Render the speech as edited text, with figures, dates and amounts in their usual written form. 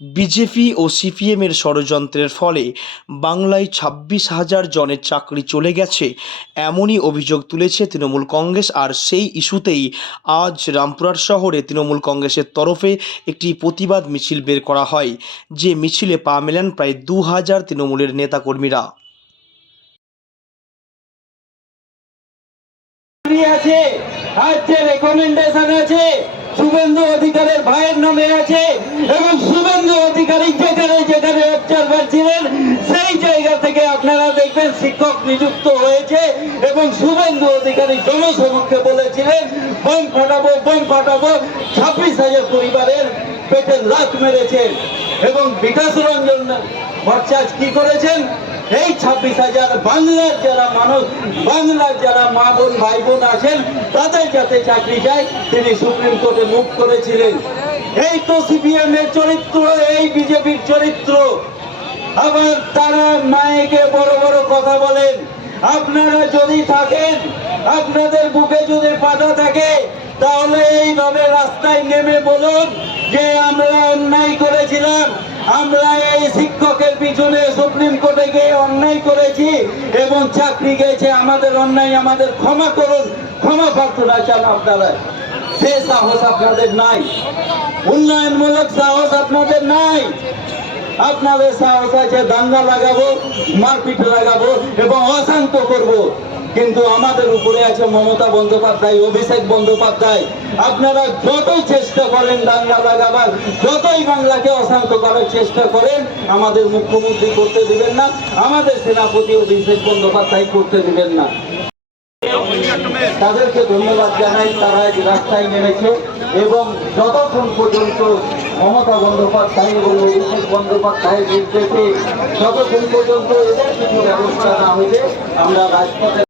BJP ও সিপিএমের ষড়যন্ত্রের ফলে বাংলায় ২৬,০০০ জনের চাকরি চলে গেছে, এমনই অভিযোগ তুলেছে তৃণমূল কংগ্রেস। আর সেই ইস্যুতেই আজ রামপুরহাট শহরে তৃণমূল কংগ্রেসের তরফে একটি প্রতিবাদ মিছিল বের করা হয়, যে মিছিলে পা মেলান প্রায় ২,০০০ তৃণমূলের নেতাকর্মীরা। আছে আজ যে রেকমেন্ডেশন আছে শুভেন্দু অধিকারের ভাইয়ের নামে আছে, এবং শুভেন্দু অধিকারী যেখানে যেখানে অবজারভার ছিলেন সেই জায়গা থেকে আপনারা দেখবেন শিক্ষক নিযুক্ত হয়েছে, এবং শুভেন্দু অধিকারী জনসমক্ষে বলেছিলেন বোম ফাটাবো ২৬,০০০ পরিবারের পেটে লাথ মেরেছেন। এবং বিকাশ রঞ্জন ভট্টাচার্য কি করেছেন, এই ২৬,০০০ বাংলার যারা মানুষ, বাংলার যারা মা বোন ভাই বোন আছেন তাদের যাতে চাকরি যায় তিনি সুপ্রিম কোর্টে মুভ করেছিলেন। এই তো সিপিএম এর চরিত্র, এই বিজেপির চরিত্র। আবার তারা মায়েকে বড় বড় কথা বলেন। আপনারা যদি থাকেন, আপনাদের বুকে যদি পাটা থাকে, তাহলে এইভাবে রাস্তায় নেমে বলুন যে আমরা অন্যায় করেছিলাম, আমরা এই শিক্ষকের পিছনে সুপ্রিম কোর্টে গিয়ে অন্যায় করেছি এবং চাকরি গেছে, আমাদের অন্যায়, আমাদের ক্ষমা করুন, ক্ষমা প্রার্থনা চান আপনারা। সে সাহস আপনাদের নাই, উন্নয়নমূলক সাহস আপনাদের নাই। আপনাদের সাহস আছে দাঙ্গা লাগাবো, মারপিট লাগাবো এবং অশান্ত করব। কিন্তু আমাদের উপরে আছে মমতা বন্দ্যোপাধ্যায়, অভিষেক বন্দ্যোপাধ্যায়। আপনারা যতই চেষ্টা করেন দাঙ্গা লাগাবার, যতই বাংলাকে অশান্ত করার চেষ্টা করেন, আমাদের মুখ্যমন্ত্রী করতে দিবেন না, আমাদের সেনাপতি অভিষেক বন্দ্যোপাধ্যায় করতে দিবেন না। তাদেরকে ধন্যবাদ জানাই, তারা আজ রাস্তায় নেমেছে। এবং যতক্ষণ পর্যন্ত মমতা বন্দ্যোপাধ্যায় এবং অভিষেক বন্দ্যোপাধ্যায়ের নির্দেশে যতক্ষণ পর্যন্ত এদের কিছু ব্যবস্থা না হয়েছে, আমরা রাজপথে